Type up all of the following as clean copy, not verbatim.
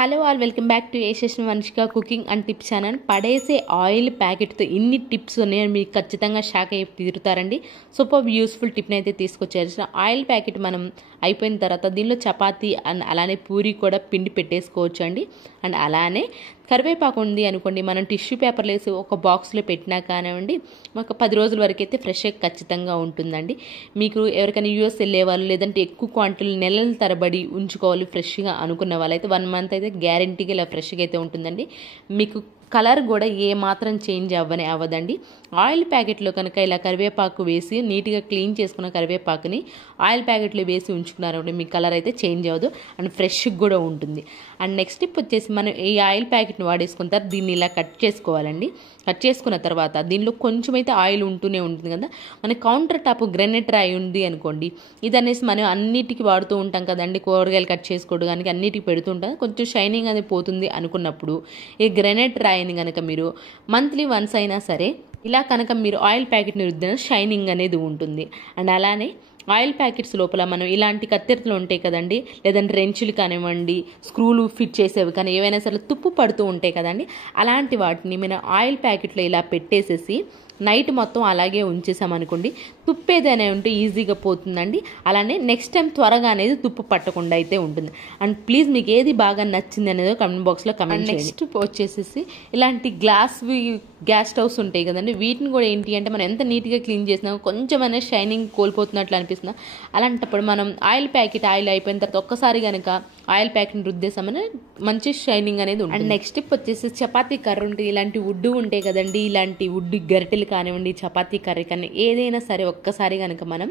Hello all welcome back to ఏషేషన్ Vamshika cooking and tips channel. పడేసే oil ప్యాకెట్తో ఇన్ని టిప్స్ ఉన్నాయని మీకు ఖచ్చితంగా షాక్ అయ్యి తీరుతారండి. సూపర్ యూస్ఫుల్ టిప్ని అయితే తీసుకొచ్చారు. ఆయిల్ ప్యాకెట్ మనం అయిపోయిన తర్వాత దీనిలో చపాతీ అండ్ అలానే పూరి కూడా పిండి పెట్టేసుకోవచ్చు అండి. అండ్ అలానే కరివేపాకు ఉంది అనుకోండి, మనం టిష్యూ పేపర్లు వేసి ఒక బాక్స్లో పెట్టినా కానివ్వండి ఒక 10 రోజుల వరకు అయితే ఫ్రెష్గా ఖచ్చితంగా ఉంటుందండి. మీకు ఎవరికైనా యూఎస్ వెళ్ళే వాళ్ళు లేదంటే ఎక్కువ క్వాంటిటీలు నెలల తరబడి ఉంచుకోవాలి ఫ్రెష్గా అనుకున్న వాళ్ళైతే 1 మంత్ అయితే గ్యారంటీగా ఇలా ఫ్రెష్గా అయితే ఉంటుందండి. మీకు కలర్ కూడా ఏ మాత్రం చేంజ్ అవ్వదండి. ఆయిల్ ప్యాకెట్లో కనుక ఇలా కరివేపాకు వేసి నీట్గా క్లీన్ చేసుకున్న కరివేపాకుని ఆయిల్ ప్యాకెట్లో వేసి ఉంచుకున్నారంటే మీ కలర్ అయితే చేంజ్ అవ్వదు అండ్ ఫ్రెష్గా కూడా ఉంటుంది. అండ్ నెక్స్ట్ టిప్ వచ్చేసి మనం ఈ ఆయిల్ ప్యాకెట్ని వాడేసుకున్న తర్వాత దీన్ని ఇలా కట్ చేసుకోవాలండి. కట్ చేసుకున్న తర్వాత దీనిలో కొంచెం అయితే ఆయిల్ ఉంటూనే ఉంటుంది కదా. మన కౌంటర్ టాప్ గ్రెనైట్ రాయి ఉంది అనుకోండి, ఇది అనేసి మనం అన్నిటికీ వాడుతూ ఉంటాం కదండి. కూరగాయలు కట్ చేసుకోవడానికి అన్నిటికీ పెడుతూ ఉంటాం, కొంచెం షైనింగ్ అనేది పోతుంది అనుకున్నప్పుడు ఈ గ్రెనైట్ రాయిని కనుక మీరు మంత్లీ వన్స్ అయినా సరే ఇలా కనుక మీరు ఆయిల్ ప్యాకెట్ని రుద్దిన షైనింగ్ అనేది ఉంటుంది. అండ్ అలానే ఆయిల్ ప్యాకెట్స్ లోపల మనం ఇలాంటి కత్తెరలు ఉంటాయి కదండి, లేదంటే రెంచులు కానివ్వండి, స్క్రూలు ఫిట్ చేసేవి కానీ ఏవైనా సరే తుప్పు పడుతూ ఉంటాయి కదండి, అలాంటి వాటిని మనం ఆయిల్ ప్యాకెట్లో ఇలా పెట్టేసేసి నైట్ మొత్తం అలాగే ఉంచేసామనుకోండి, తుప్పు ఏదైనా ఉంటే ఈజీగా పోతుందండి. అలానే నెక్స్ట్ టైం త్వరగా అనేది తుప్పు పట్టకుండా అయితే ఉంటుంది. అండ్ ప్లీజ్ మీకు ఏది బాగా నచ్చింది అనేది కమెంట్ బాక్స్లో కమెంట్ చేయండి. నెక్స్ట్ వచ్చేసేసి ఇలాంటి గ్యాస్ స్టవ్స్ ఉంటాయి కదండి, వీటిని కూడా ఏంటి అంటే మనం ఎంత నీట్గా క్లీన్ చేసినా కొంచెం అనేది షైనింగ్ కోల్పోతున్నట్లు అనిపిస్తుంది. అలాంటప్పుడు మనం ఆయిల్ అయిపోయిన తర్వాత ఒక్కసారి కనుక ఆయిల్ ప్యాకెట్ని రుద్దేసామని మంచి షైనింగ్ అనేది ఉంటుంది. అండ్ నెక్స్ట్ టిప్ వచ్చేసి చపాతీ కర్ర ఉంటుంది, ఇలాంటి వుడ్ ఉంటాయి కదండి, ఇలాంటి వుడ్ గరిటెలు కానివ్వండి, చపాతీ కర్రీ కానీ ఏదైనా సరే ఒక్కసారి కనుక మనం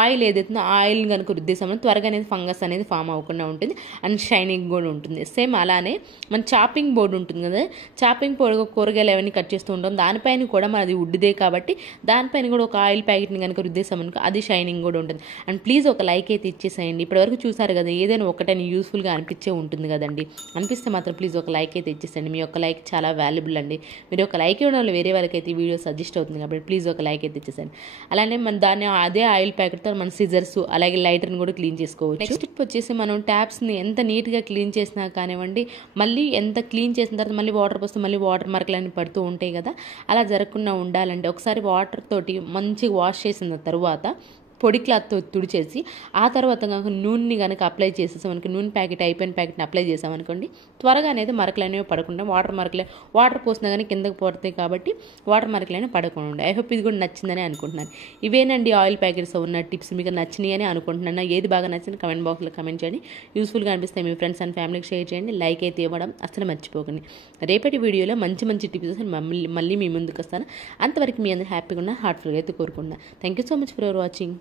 ఆయిల్ ఏదైతుందో ఆయిల్ కనుక రుద్దేసామని త్వరగా అనేది ఫంగస్ అనేది ఫామ్ అవ్వకుండా ఉంటుంది అండ్ షైనింగ్ కూడా ఉంటుంది. సేమ్ అలానే మన చాపింగ్ బోర్డు ఉంటుంది కదా, చాపింగ్ బోర్డు కూరగాయలు అవన్నీ కట్ చేస్తూ ఉంటాం, దానిపైన కూడా మనది వుడ్దే కాబట్టి దానిపైన కూడా ఒక ఆయిల్ ప్యాకెట్ని కనుక రుద్దేసామనుకో అది షైనింగ్ కూడా ఉంటుంది. అండ్ ప్లీజ్ ఒక లైక్ అయితే ఇచ్చేసేయండి. ఇప్పటివరకు చూసారు కదా, ఏదైనా ఒకటైనా యూస్ఫుల్గా అనిపించే ఉంటుంది కదండి. అనిపిస్తే మాత్రం ప్లీజ్ ఒక లైక్ అయితే ఇచ్చేసేయండి. మీ యొక్క లైక్ చాలా వాల్యుబుల్ అండి. మీరు ఒక లైక్ ఇవ్వడం వల్ల వేరే వరకు అయితే వీడియో సజెస్ట్ అవుతుంది కాబట్టి ప్లీజ్ ఒక లైక్ అయితే ఇచ్చేసేయండి. అలానే మన దాన్ని అదే ఆయిల్ ప్యాకెట్తో మన సిజర్స్ అలాగే లైటర్ని కూడా క్లీన్ చేసుకోవచ్చు. నెక్స్ట్ టిప్ వచ్చేసి మనం ట్యాప్స్ని ఎంత నీట్గా క్లీన్ చేసినా కానివ్వండి, మళ్ళీ ఎంత క్లీన్ చేసిన తర్వాత మళ్ళీ వాటర్ పోస్తే మళ్ళీ వాటర్ మార్కులన్నీ పడుతూ ఉంటాయి కదా, అలా జరగకుండా ఉండాలంటే ఒకసారి వాటర్ తోటి మంచిగా వాష్ చేసిన తర్వాత పొడి క్లాత్తో తుడిచేసి ఆ తర్వాత కనుక నూనెని కనుక అప్లై చేసేసామనుకో, నూనె ప్యాకెట్ అయిపోయిన ప్యాకెట్ని అప్లై చేసామనుకోండి, త్వరగా అనేది మరకలు అనేవి పడకుండా వాటర్ పోసినా కానీ కిందకు పడతాయి కాబట్టి వాటర్ మరకలు అనేవి పడకుండా. ఐ హోప్ ఇది కూడా నచ్చిందని అనుకుంటున్నాను. ఇవేనండి ఆయిల్ ప్యాకెట్స్ ఉన్న టిప్స్. మీకు నచ్చినాయి అని అనుకుంటున్నాను. ఏది బాగా నచ్చింది కమెంట్ బాక్స్లో కమెంట్ చేయండి. యూస్ఫుల్గా అనిపిస్తే మీ ఫ్రెండ్స్ అండ్ ఫ్యామిలీకి షేర్ చేయండి. లైక్ అయితే ఇవ్వడం అసలు మర్చిపోకండి. రేపటి వీడియోలో మంచి టిప్స్ మళ్ళీ మీ ముందుకు వస్తాను. అంతవరకు మీ అందరూ హ్యాపీగా ఉన్న హార్ట్ఫుల్గా అయితే కోరుకుంటున్నాను. Thank you so much for watching.